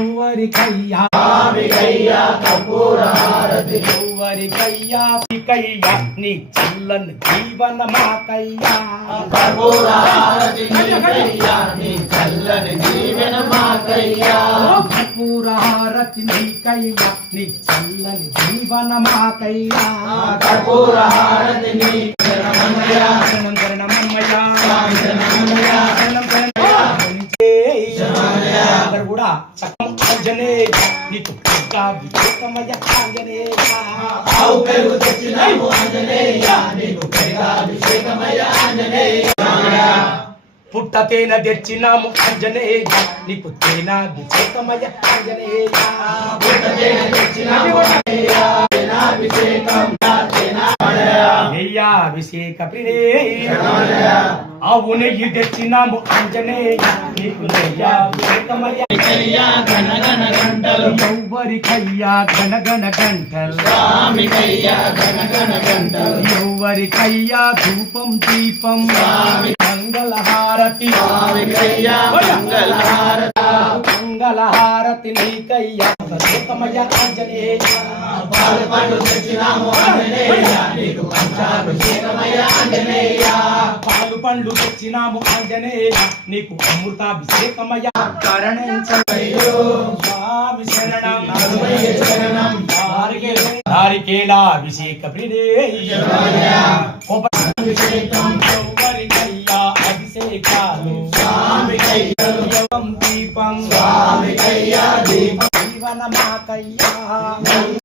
ఎవరికయ్యా కర్పూర హారతి ఎవరికయ్యా కయ్యా నీ చల్లని జీవన మాకయ్యా కర్పూర హారతి నీకయ్యా నీ చల్లని జీవన మాకయ్యా కర్పూర హారతి నీకయ్యా నీ చల్లని జీవన మాకయ్యా కర్పూర హారతి నీ శరణమయ్యా శరణం శరణమయ్యా శరణమయ్యా అందరూ కూడా చక్కం ఆంజనేయ నీకు అభిషేకమయ్య ఆంజనేయ ఆవు పెరుగు తెచ్చినాము ఆంజనేయ నీకు అభిషేకమయ్య ఆంజనేయ పుట్ట తేనె తెచ్చినాము ఆంజనేయ నీకు తేనాభిషేకమయ్య ఆంజనేయ పుట్ట తేనె తెచ్చినాము తేనాభిషేకం అభిషేక ఆవు నెయ్యి తెచ్చినాము ఆంజనేయ నీకు నెయ్యాభిషేకమయ్య గణగణ గంటలు ఎవరికయ్యా గణగణ గంటలు స్వామికయ్యా గణగణ గంటలు ఎవరికయ్యా ధూపం దీపం మంగళహారతి స్వామికయ్యా మంగళహారతి మంగళహారతి నీకయ్యా అభిషేకమయ్య ఆంజనేయ పాలు పండు తెచ్చినాము ఆంజనేయ నీకు పంచాభిషేకమయ్య ఆంజనేయ పాలు పండ్లు తెచ్చినాము ఆంజనేయ నీకు అమృతాభిషేకమయ్య కరణించయ్యో స్వామి శరణం శరణం నారికేళాభిషేక అభిషేకం ఎవరికయ్యా అభిషేకాలు స్వామికయ్యా దీపం స్వామికయ్యా దీపం జీవన మాకయ్యా